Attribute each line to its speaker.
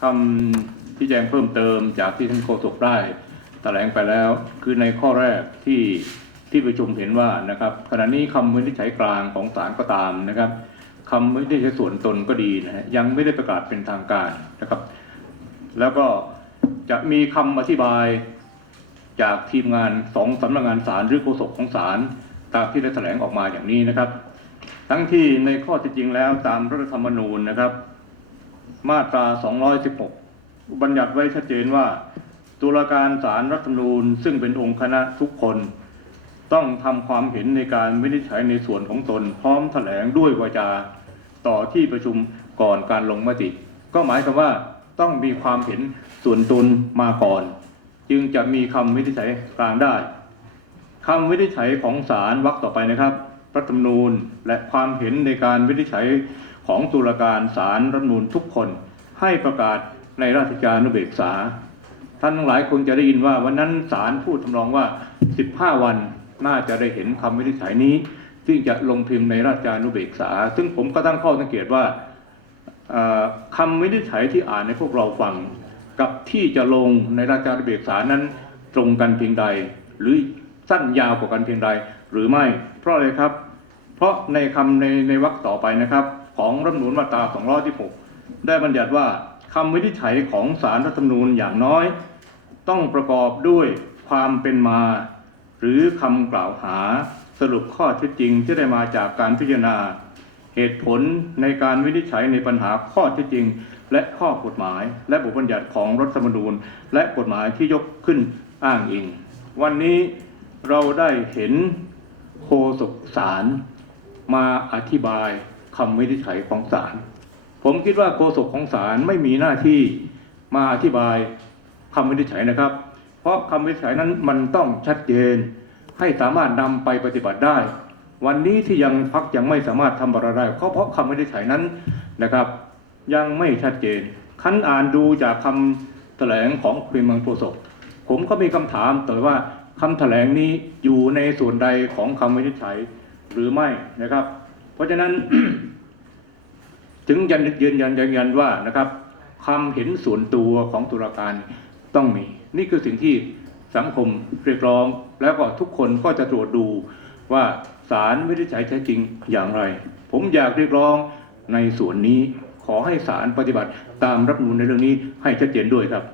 Speaker 1: คำที่แจ้งเพิ่มเติมจากที่ท่านโฆษกได้แถลงไปแล้ว คือในข้อแรกที่ที่ประชุมเห็นว่านะครับขณะนี้คำวินิจฉัยกลางของศาลก็ตามนะครับคำวินิจฉัยส่วนตนก็ดีนะฮะยังไม่ได้ประกาศเป็นทางการนะครับ แล้วก็จะมีคำอธิบายจากทีมงานสองสำนักงานศาลหรือโฆษกของศาลตามที่ได้แถลงออกมาอย่างนี้นะครับ ทั้งที่ในข้อที่จริงแล้วตามรัฐธรรมนูญนะครับ มาตรา 216 บัญญัติไว้ชัดเจนว่า ตุลาการศาลรัฐธรรมนูญ ซึ่งเป็นองค์คณะทุกคน ต้องทำความเห็นในการวินิจฉัยในส่วนของตน พร้อมแถลงด้วยวาจาต่อที่ประชุมก่อนการลงมติ ก็หมายความว่าต้องมีความเห็นส่วนตนมาก่อน จึงจะมีคำวินิจฉัยกลางได้คำวินิจฉัยของศาลวรรคต่อไปนะครับรัฐธรรมนูญและความเห็นในการวินิจฉัย ของตุลาการศาลรัฐมนูญทุกคนให้ประกาศในราชการนุเบกษา ท่านทั้งหลายคงจะได้ยินว่าวันนั้นศาลพูดทำนองว่า 15 วันน่าจะได้เห็นคำวินิจฉัยนี้ ซึ่งจะลงพิมพ์ในราชการนุเบกษา ซึ่งผมก็ตั้งข้อสังเกตว่าคำวินิจฉัยที่อ่านให้พวกเราฟัง กับที่จะลงในราชการเบกษานั้นตรงกันเพียงใด หรือสั้นยาวกว่ากันเพียงใดหรือไม่ เพราะอะไรครับ เพราะในคำในในวรรคต่อไปนะครับ ของรัฐมนูญมาตรา 216 ได้บัญญัติว่าคำวินิจฉัยของศาลรัฐธรรมนูญอย่างน้อย ต้องประกอบด้วยความเป็นมา หรือคำกล่าวหาสรุปข้อเท็จจริงที่ได้มาจากการพิจารณา เหตุผลในการวินิจฉัยในปัญหาข้อเท็จจริง และข้อกฎหมาย และบทบัญญัติของรัฐธรรมนูญ และกฎหมายที่ยกขึ้นอ้างอิง วันนี้เราได้เห็นโฆษกศาลมาอธิบาย คำวินิจฉัยของศาลผมคิดว่าโฆษกของศาลไม่มีหน้าที่มาอธิบายคำวินิจฉัยนะครับ เพราะคำวินิจฉัยนั้นมันต้องชัดเจน ให้สามารถนำไปปฏิบัติได้ วันนี้ที่ยังพักยังไม่สามารถทำอะไรได้ก็เพราะคำวินิจฉัยนั้นนะครับ ยังไม่ชัดเจนคันอ่านดูจากคำแถลงของคุยเมืองโฆษกผมก็มีคำถามต่อว่าคำแถลงนี้อยู่ในส่วนใดของคำวินิจฉัยหรือไม่นะครับ เพราะฉะนั้น ถึงยันยืนยันยืนยันว่านะครับคำเห็นส่วนตัวของตุลาการต้องมี นี่คือสิ่งที่สังคมเรียกร้อง แล้วก็ทุกคนก็จะตรวจดูว่าศาลวินิจฉัยแท้จริงอย่างไร ผมอยากเรียกร้องในส่วนนี้ขอให้ศาลปฏิบัติตามรัฐธรรมนูญในเรื่องนี้ให้ชัดเจนด้วยครับ